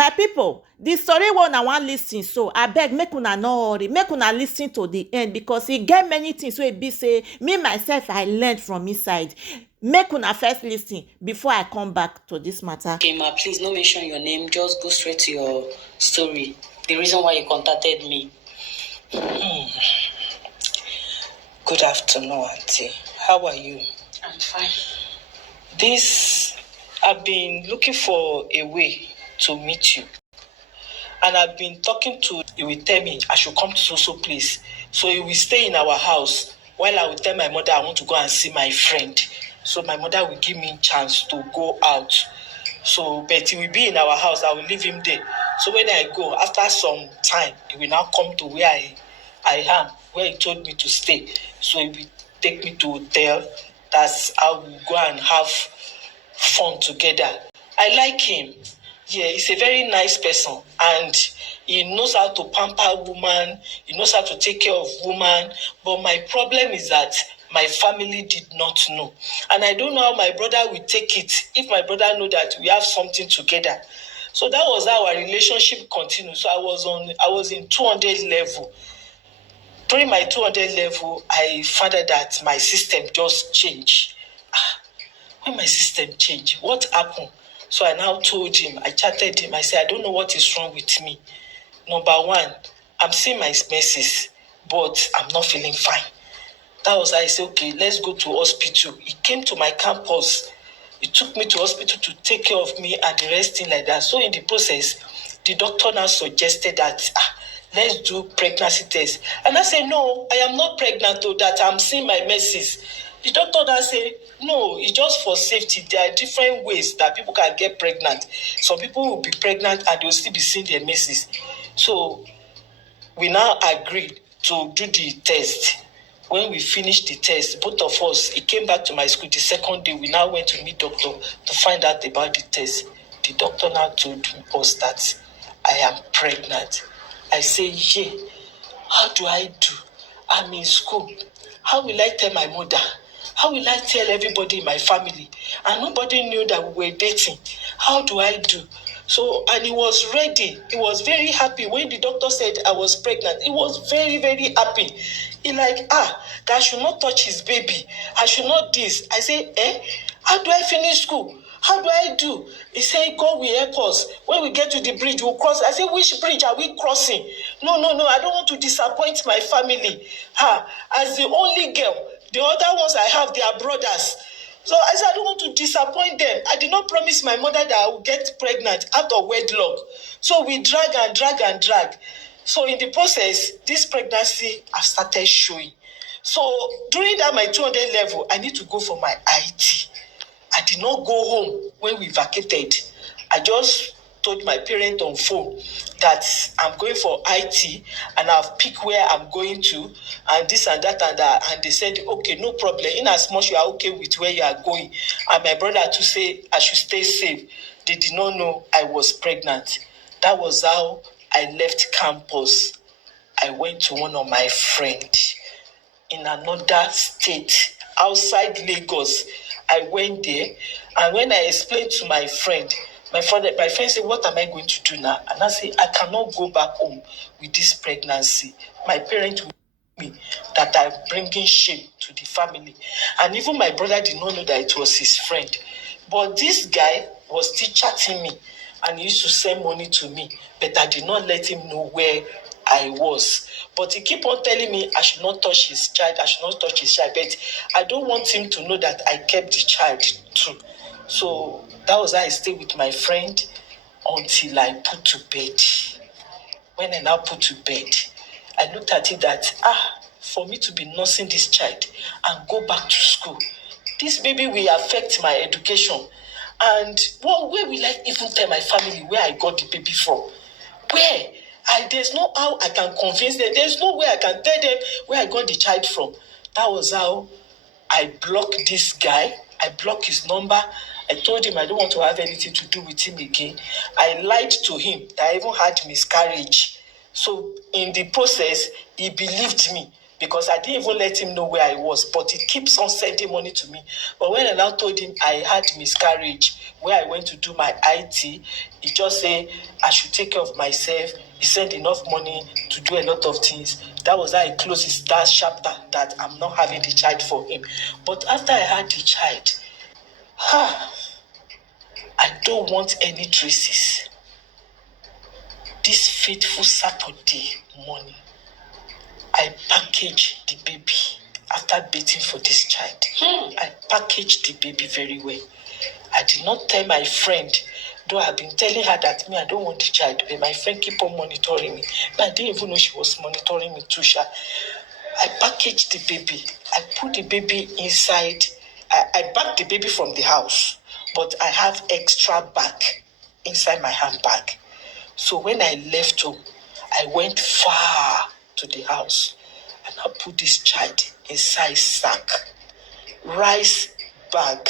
My people, the story one I wan lis ten so abeg make una no hurry, make una lis ten to the end because e get many things wey e be say me myself I learn from inside. Make una first lis ten before I come back to this matter. Okay, ma, please no mention your name. Just go straight to your story. The reason why you contacted me. Good afternoon, Auntie. How are you? I'm fine. I've been looking for a way to meet you. And I've been talking to, he will tell me I should come to so place. So he will stay in our house while I will tell my mother I want to go and see my friend. So my mother will give me a chance to go out. So, but he will be in our house. I will leave him there. So when I go, after some time, he will now come to where I am, where he told me to stay. So he will take me to hotel. That's how we go and have fun together. I like him. Yeah, he's a very nice person, and he knows how to pamper woman. He knows how to take care of woman. But my problem is that my family did not know, and I don't know how my brother will take it if my brother know that we have something together. So that was how our relationship continued. So I was in 200 level. During my 200 level, I found out that my system just changed. When my system changed, what happened? So I now told him, I chatted him, I said, I don't know what is wrong with me. Number one, I'm seeing my messes, but I'm not feeling fine. That was how I said, okay, let's go to hospital. He came to my campus. He took me to hospital to take care of me and the rest thing like that. So in the process, the doctor now suggested that, let's do pregnancy test. And I said, no, I am not pregnant, though, that I'm seeing my messes. The doctor now said, no, it's just for safety. There are different ways that people can get pregnant. Some people will be pregnant and they'll still be seeing their messes. So we now agreed to do the test. When we finished the test, both of us, he came back to my school the second day. We now went to meet doctor to find out about the test. The doctor now told us that I am pregnant. I say, yeah, how do I do? I'm in school. How will I tell my mother? How will I tell everybody in my family? And nobody knew that we were dating. How do I do? So, and he was ready. He was very happy. When the doctor said I was pregnant, he was very, very happy. He like, that I should not touch his baby. I should not this. I say, how do I finish school? How do I do? He said, God will help us. When we get to the bridge, we'll cross. I said, which bridge are we crossing? No, I don't want to disappoint my family. As the only girl, the other ones I have, they are brothers. So I said, I don't want to disappoint them. I did not promise my mother that I would get pregnant out of wedlock. So we drag and drag and drag. So in the process, this pregnancy has started showing. So during that my 200 level, I need to go for my IT. I did not go home when we vacated. I just told my parents on phone that I'm going for IT and I've picked where I'm going to and this and that and that. And they said, okay, no problem. In as much you are okay with where you are going. And my brother to say I should stay safe. They did not know I was pregnant. That was how I left campus. I went to one of my friends in another state outside Lagos. I went there, and when I explained to my friend said, what am I going to do now? And I said, I cannot go back home with this pregnancy. My parents will me that I'm bringing shame to the family. And even my brother did not know that it was his friend. But this guy was still chatting me, and he used to send money to me, but I did not let him know where I was. But he keep on telling me I should not touch his child, but I don't want him to know that I kept the child too. So that was how I stayed with my friend until I put to bed. When I now put to bed, I looked at it that, for me to be nursing this child and go back to school, this baby will affect my education. And where will I even tell my family where I got the baby from? Where? There's no how I can convince them. There's no way I can tell them where I got the child from. That was how I blocked this guy. I blocked his number. I told him I don't want to have anything to do with him again. I lied to him that I even had miscarriage. So in the process, he believed me because I didn't even let him know where I was, but he keeps on sending money to me. But when I now told him I had miscarriage, where I went to do my IT, he just said I should take care of myself. He sent enough money to do a lot of things. That was how he closed that chapter, that I'm not having the child for him. But after I had the child, I don't want any traces. This fateful Saturday morning, I packaged the baby after waiting for this child. I packaged the baby very well. I did not tell my friend, though I've been telling her that I don't want the child, but my friend keep on monitoring me. But I didn't even know she was monitoring me too, Sha. I packaged the baby. I put the baby inside. I bagged the baby from the house, but I have extra bag inside my handbag. So when I left home, I went far to the house and I put this child inside sack, rice bag,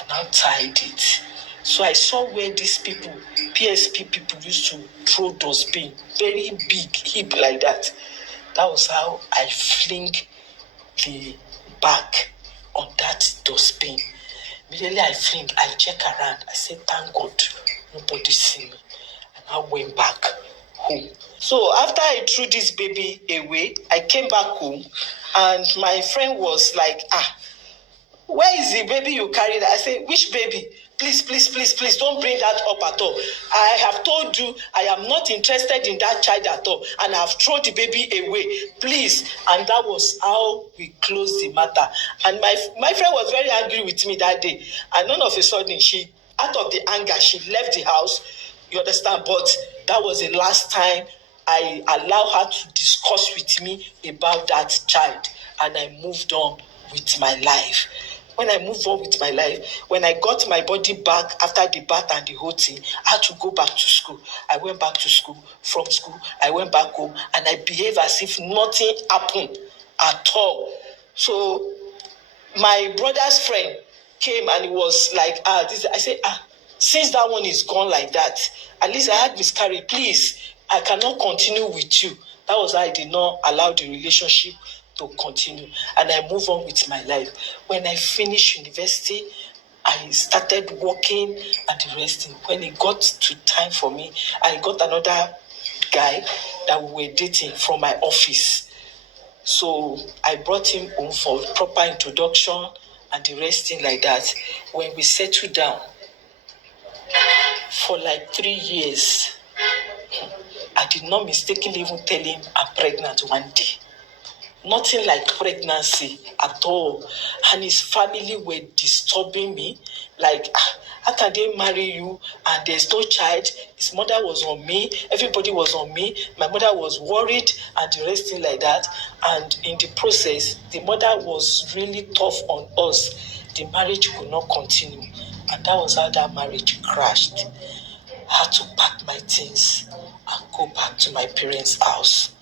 and I tied it. So I saw where these people, PSP people, used to throw dustbin, very big heap like that. That was how I fling the bag on that dustbin. Immediately I check around. I said, thank God, nobody see me. And I went back home. So after I threw this baby away, I came back home and my friend was like, where is the baby you carried? I said, which baby? Please, don't bring that up at all. I have told you I am not interested in that child at all, and I have thrown the baby away. Please. And that was how we closed the matter. And my friend was very angry with me that day. And none of a sudden, she, out of the anger, she left the house. You understand? But that was the last time I allowed her to discuss with me about that child. And I moved on with my life. When I moved on with my life, when I got my body back after the bath and the whole thing, I had to go back to school. I went back to school. From school, I went back home and I behaved as if nothing happened at all. So my brother's friend came and he was like, this. I said, since that one is gone like that, at least I had miscarriage. Please, I cannot continue with you. That was why I did not allow the relationship to continue, and I move on with my life. When I finished university, I started working and the rest. When it got to time for me, I got another guy that we were dating from my office. So I brought him home for proper introduction and the rest thing like that. When we settled down for like 3 years, I did not mistakenly even tell him I'm pregnant one day. Nothing like pregnancy at all. And his family were disturbing me. Like, how can they marry you and there's no child? His mother was on me. Everybody was on me. My mother was worried and the rest thing like that. And in the process, the mother was really tough on us. The marriage could not continue. And that was how that marriage crashed. I had to pack my things and go back to my parents' house.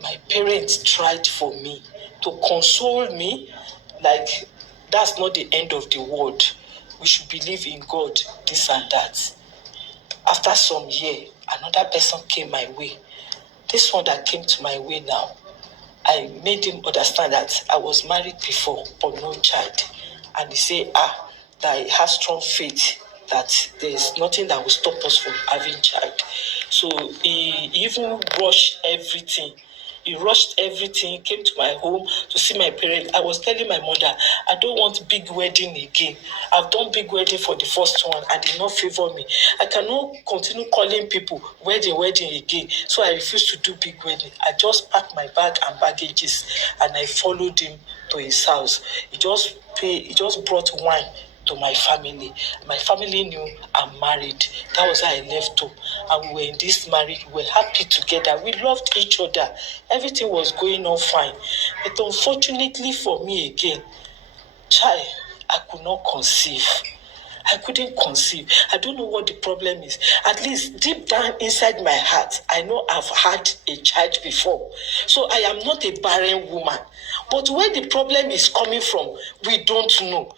My parents tried for me to console me, like, that's not the end of the world. We should believe in God, this and that. After some year, another person came my way. This one that came to my way now, I made him understand that I was married before, but no child. And he said, that he has strong faith that there is nothing that will stop us from having child. So he even rushed everything. He rushed everything, came to my home to see my parents. I was telling my mother, I don't want big wedding again. I've done big wedding for the first one and did not favor me. I cannot continue calling people wedding again. So I refused to do big wedding. I just packed my bag and baggages and I followed him to his house. He just brought wine to my family. My family knew I'm married. That was how I left home. And we were in this marriage. We were happy together. We loved each other. Everything was going on fine. But unfortunately for me again, I could not conceive. I couldn't conceive. I don't know what the problem is. At least deep down inside my heart, I know I've had a child before. So I am not a barren woman. But where the problem is coming from, we don't know.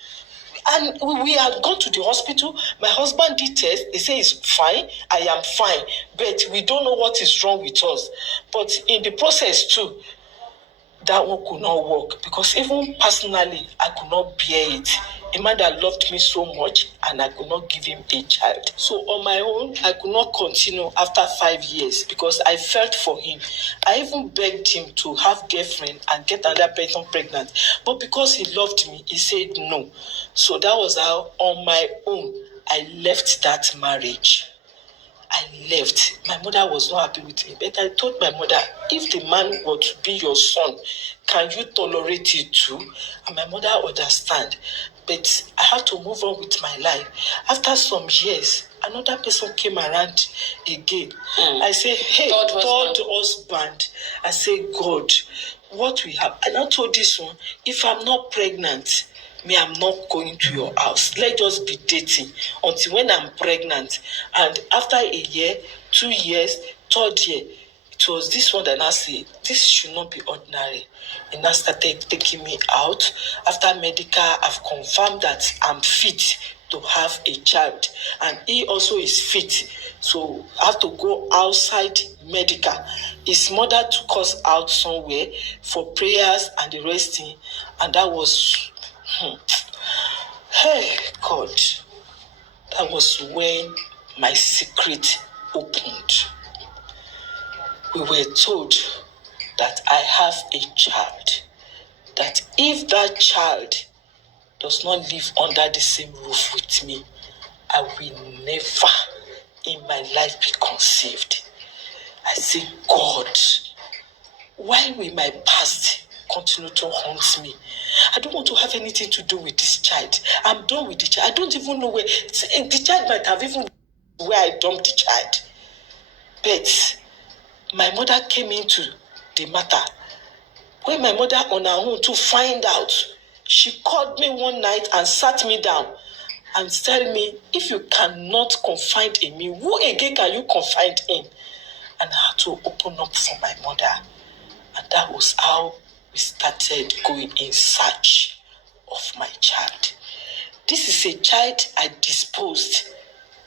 And we had gone to the hospital. My husband did test. They say it's fine. I am fine. But we don't know what is wrong with us. But in the process too, that one could not work because even personally, I could not bear it. A man that loved me so much and I could not give him a child. So on my own, I could not continue after 5 years because I felt for him. I even begged him to have girlfriend and get another person pregnant. But because he loved me, he said no. So that was how on my own, I left that marriage. I left. My mother was not happy with me. But I told my mother, if the man were to be your son, can you tolerate it too? And my mother understand. But I had to move on with my life. After some years, another person came around again. I say, hey, third husband. I say, God, what we have. And I told this one, if I'm not pregnant, me, I'm not going to your house. Let's just be dating until when I'm pregnant. And after a year, 2 years, third year, it was this one that I said, this should not be ordinary. And I started taking me out. After medical, I've confirmed that I'm fit to have a child. And he also is fit. So I have to go outside medical. His mother took us out somewhere for prayers and the resting. And that was... Hey, God, that was when my secret opened. We were told that I have a child, that if that child does not live under the same roof with me, I will never in my life be conceived. I say, God, why will my past continue to haunt me? I don't want to have anything to do with this child. I'm done with the child. I don't even know where the child might have even where I dumped the child. But my mother came into the matter. When my mother on her own to find out, she called me one night and sat me down and told me, if you cannot confide in me, who again can you confide in? And I had to open up for my mother. And that was how we started going in search of my child. This is a child I disposed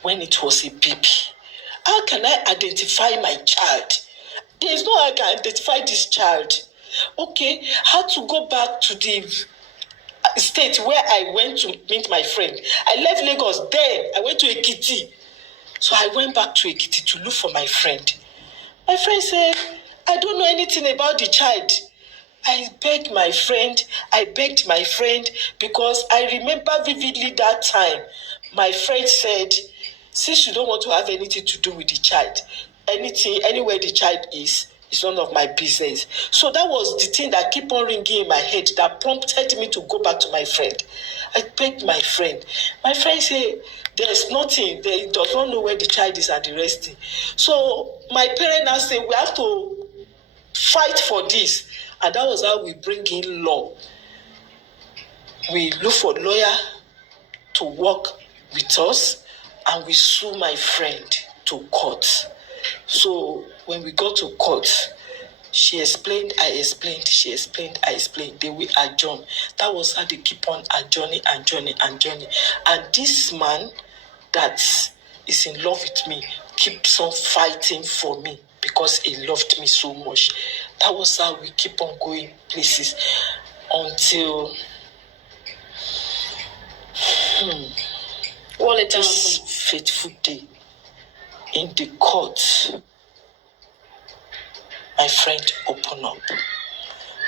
when it was a baby. How can I identify my child? There is no way I can identify this child. Okay, I had to go back to the state where I went to meet my friend. I left Lagos, then I went to Ekiti. So I went back to Ekiti to look for my friend. My friend said, I don't know anything about the child. I begged my friend because I remember vividly that time. My friend said, since you don't want to have anything to do with the child, anywhere the child is none of my business. So that was the thing that kept on ringing in my head that prompted me to go back to my friend. I begged my friend. My friend said, there's nothing. They does not know where the child is and the rest. So my parents now say, we have to fight for this. And that was how we bring in law. We look for a lawyer to work with us, and we sue my friend to court. So when we got to court, she explained, I explained, she explained, I explained. Then we adjourn. That was how they keep on adjourning. And this man that is in love with me keeps on fighting for me because he loved me so much. That was how we keep on going places until this fateful day in the court. My friend opened up.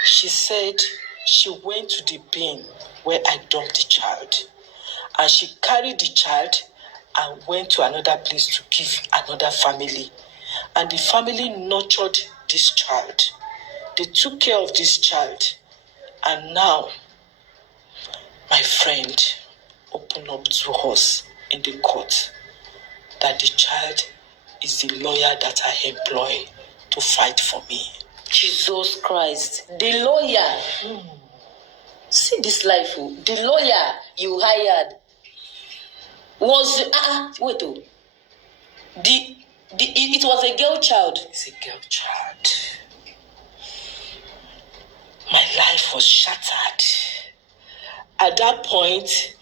She said she went to the bin where I dumped the child, and she carried the child and went to another place to give another family. And the family nurtured this child. They took care of this child. And now, my friend opened up to us in the court that the child is the lawyer that I employ to fight for me. Jesus Christ. The lawyer. See this life. The lawyer you hired was it was a girl child. It's a girl child. My life was shattered. At that point,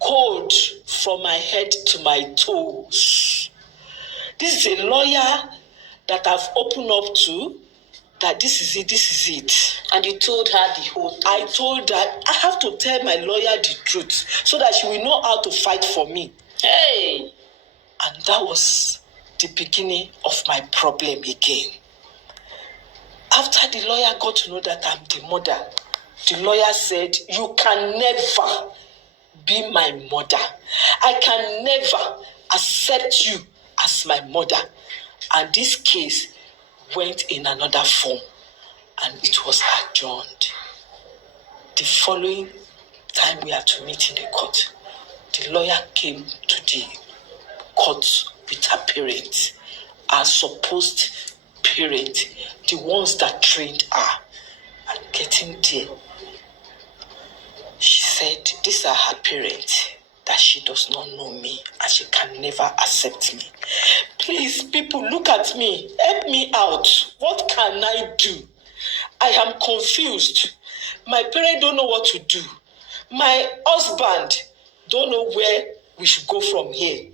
cold from my head to my toes. This is a lawyer that I've opened up to. that this is it. And you told her the whole thing. I told her I have to tell my lawyer the truth so that she will know how to fight for me. Hey! And that was the beginning of my problem again. After the lawyer got to know that I'm the mother, the lawyer said, you can never be my mother. I can never accept you as my mother. And this case went in another form and it was adjourned. The following time we had to meet in the court, the lawyer came to the court with her parents, our supposed parents, the ones that trained her. And getting there, she said, these are her parents, that she does not know me and she can never accept me. Please, people, look at me. Help me out. What can I do? I am confused. My parents don't know what to do. My husband don't know where we should go from here.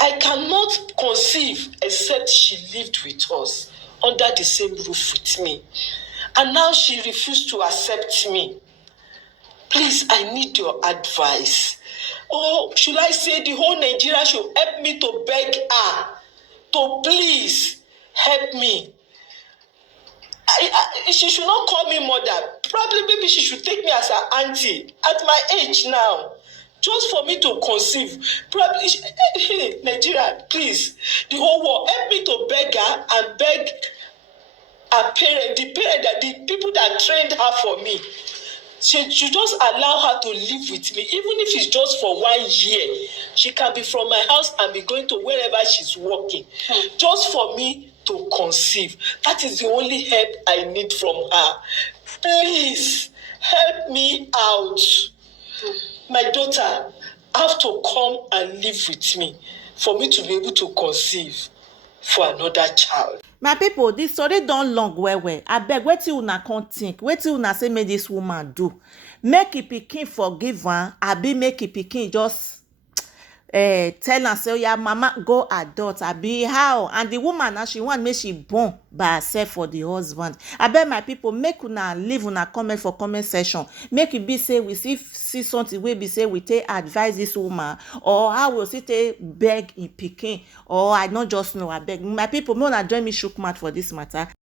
I cannot conceive except she lived with us under the same roof with me. And now she refused to accept me. Please, I need your advice. Or should I say the whole Nigeria should help me to beg her to please help me. She should not call me mother. Probably maybe she should take me as her auntie at my age now. Just for me to conceive. Probably, Nigeria, please, the whole world, help me to beg her and beg her the people that trained her for me. She should just allow her to live with me, even if it's just for 1 year. She can be from my house and be going to wherever she's working, just for me to conceive. That is the only help I need from her. Please, help me out. My daughter have to come and live with me for me to be able to conceive for another child. My people, this story don long well. Abeg, wetin una come think? Wetin una say make this woman do? Make e pikin forgive am, abi make e pikin just tell am say, oya mama go adult, abi how? And the woman now, she want make she born by herself for the husband. Abeg, my people, make una leave una comment for comment section. Make e be say we see something wey be say we take advise this woman, or how we still take beg e pikin, or I no just know. Abeg, my people, make una join me chook mouth for this matter.